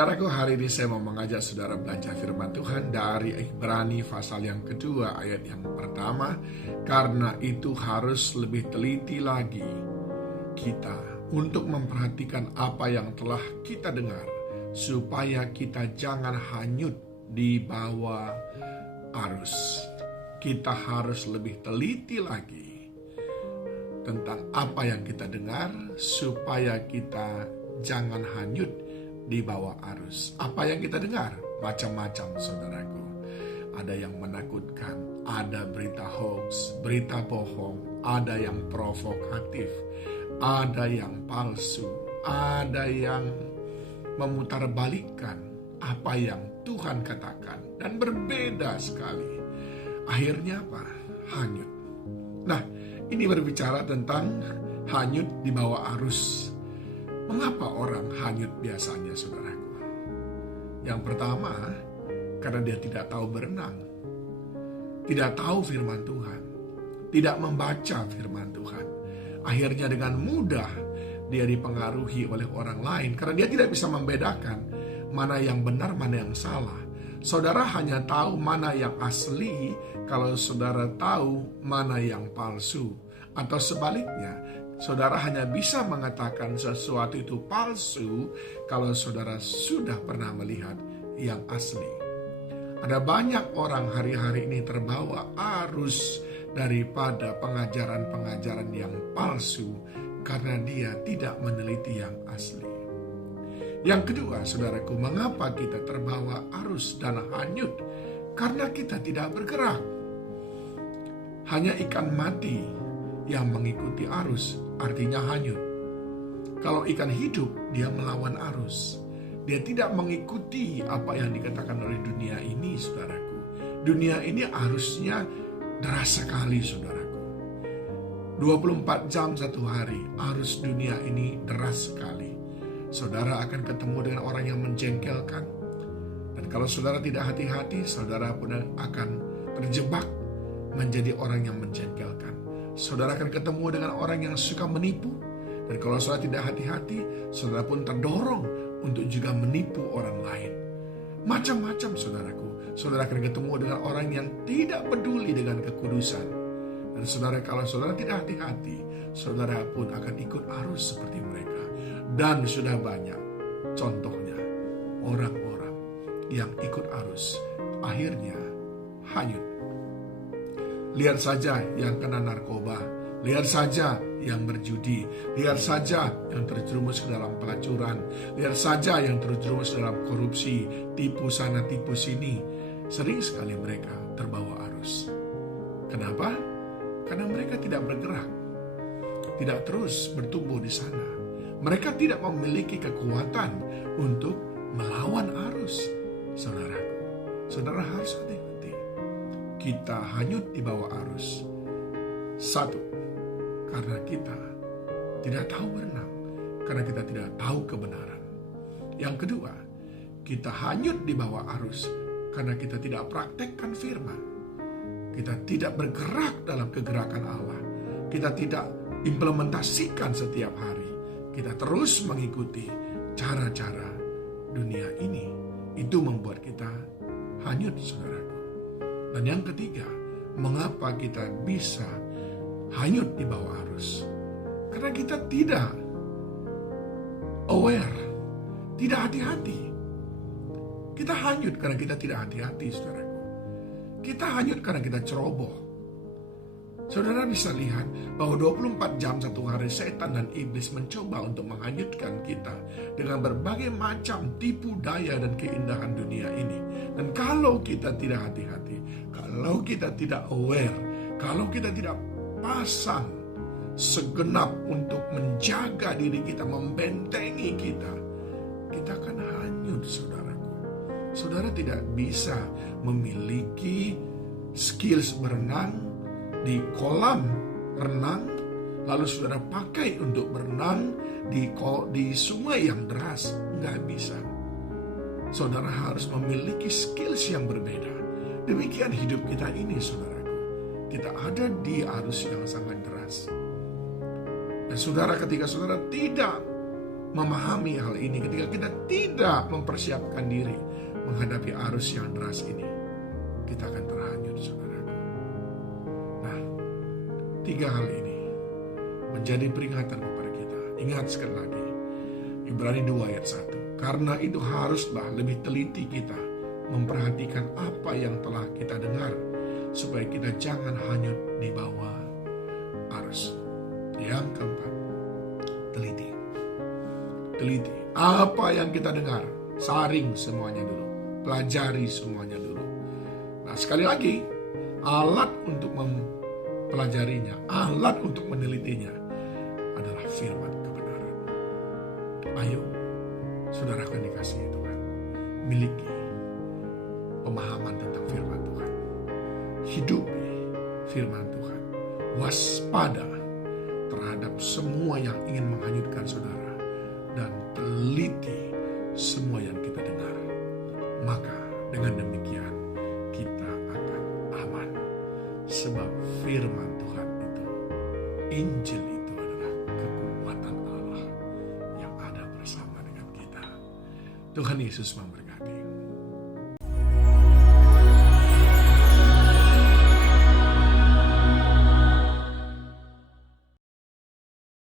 Saudaraku, hari ini saya mau mengajak saudara belajar firman Tuhan dari Ibrani pasal yang kedua ayat yang pertama. Karena itu harus lebih teliti lagi kita untuk memperhatikan apa yang telah kita dengar, supaya kita jangan hanyut di bawah arus. Kita harus lebih teliti lagi tentang apa yang kita dengar, supaya kita jangan hanyut di bawah arus. Apa yang kita dengar? Macam-macam, saudaraku. Ada yang menakutkan, ada berita hoax, berita bohong, ada yang provokatif, ada yang palsu, ada yang memutarbalikkan apa yang Tuhan katakan, dan berbeda sekali. Akhirnya apa? Hanyut. Nah, ini berbicara tentang hanyut di bawah arus. Mengapa orang hanyut biasanya, saudaraku? Yang pertama, karena dia tidak tahu berenang, tidak tahu firman Tuhan, tidak membaca firman Tuhan. Akhirnya dengan mudah dia dipengaruhi oleh orang lain, karena dia tidak bisa membedakan mana yang benar, mana yang salah. Saudara hanya tahu mana yang asli kalau saudara tahu mana yang palsu. Atau sebaliknya, saudara hanya bisa mengatakan sesuatu itu palsu kalau saudara sudah pernah melihat yang asli. Ada banyak orang hari-hari ini terbawa arus daripada pengajaran-pengajaran yang palsu karena dia tidak meneliti yang asli. Yang kedua, saudaraku, mengapa kita terbawa arus dan hanyut? Karena kita tidak bergerak. Hanya ikan mati yang mengikuti arus, artinya hanyut. Kalau ikan hidup, dia melawan arus. Dia tidak mengikuti apa yang dikatakan oleh dunia ini, saudaraku. Dunia ini arusnya deras sekali, saudaraku. 24 jam satu hari, arus dunia ini deras sekali. Saudara akan ketemu dengan orang yang menjengkelkan. Dan kalau saudara tidak hati-hati, saudara pun akan terjebak menjadi orang yang menjengkelkan. Saudara akan ketemu dengan orang yang suka menipu. Dan kalau saudara tidak hati-hati, saudara pun terdorong untuk juga menipu orang lain. Macam-macam, saudaraku. Saudara akan ketemu dengan orang yang tidak peduli dengan kekudusan. Dan saudara, kalau saudara tidak hati-hati, saudara pun akan ikut arus seperti mereka. Dan sudah banyak contohnya orang-orang yang ikut arus akhirnya hanyut. Lihat saja yang kena narkoba, lihat saja yang berjudi, lihat saja yang terjerumus ke dalam pelacuran, lihat saja yang terjerumus dalam korupsi, tipu sana tipu sini. Sering sekali mereka terbawa arus. Kenapa? Karena mereka tidak bergerak, tidak terus bertumbuh di sana. Mereka tidak memiliki kekuatan untuk melawan arus. Saudaraku, saudara harus hati-hati. Kita hanyut di bawah arus. Satu, karena kita tidak tahu berenang, karena kita tidak tahu kebenaran. Yang kedua, kita hanyut di bawah arus karena kita tidak praktekkan firman. Kita tidak bergerak dalam kegerakan Allah. Kita tidak implementasikan setiap hari. Kita terus mengikuti cara-cara dunia ini. Itu membuat kita hanyut, saudaraku. Dan yang ketiga, mengapa kita bisa hanyut di bawah arus? Karena kita tidak aware, tidak hati-hati. Kita hanyut karena kita tidak hati-hati, saudaraku. Kita hanyut karena kita ceroboh. Saudara bisa lihat bahwa 24 jam satu hari setan dan iblis mencoba untuk menghanyutkan kita dengan berbagai macam tipu daya dan keindahan dunia ini. Dan kalau kita tidak hati-hati, kalau kita tidak aware, kalau kita tidak pasang segenap untuk menjaga diri kita, membentengi kita, kita akan hanyut, saudaraku. Saudara tidak bisa memiliki skills berenang di kolam renang, lalu saudara pakai untuk berenang di sungai yang deras. Nggak bisa. Saudara harus memiliki skills yang berbeda. Demikian hidup kita ini, saudaraku. Kita ada di arus yang sangat deras. Dan saudara, ketika saudara tidak memahami hal ini, ketika kita tidak mempersiapkan diri menghadapi arus yang deras ini, kita akan terhanyut, saudaraku. Nah, 3 hal ini menjadi peringatan kepada kita. Ingat sekali lagi, Ibrani 2 ayat 1. Karena itu haruslah lebih teliti kita memperhatikan apa yang telah kita dengar, supaya kita jangan hanyut di bawah arus. Yang keempat, teliti. Teliti. Apa yang kita dengar, saring semuanya dulu. Pelajari semuanya dulu. Nah, sekali lagi, alat untuk mempelajarinya, alat untuk menelitinya adalah firman kebenaran. Ayo, saudara akan dikasihi Tuhan, miliki pemahaman tentang firman Tuhan. Hidupi firman Tuhan. Waspada terhadap semua yang ingin menghanyutkan saudara, dan teliti semua yang kita dengar. Maka dengan demikian kita akan aman. Sebab firman Tuhan itu, Injil itu adalah kekuatan Allah yang ada bersama dengan kita. Tuhan Yesus memberi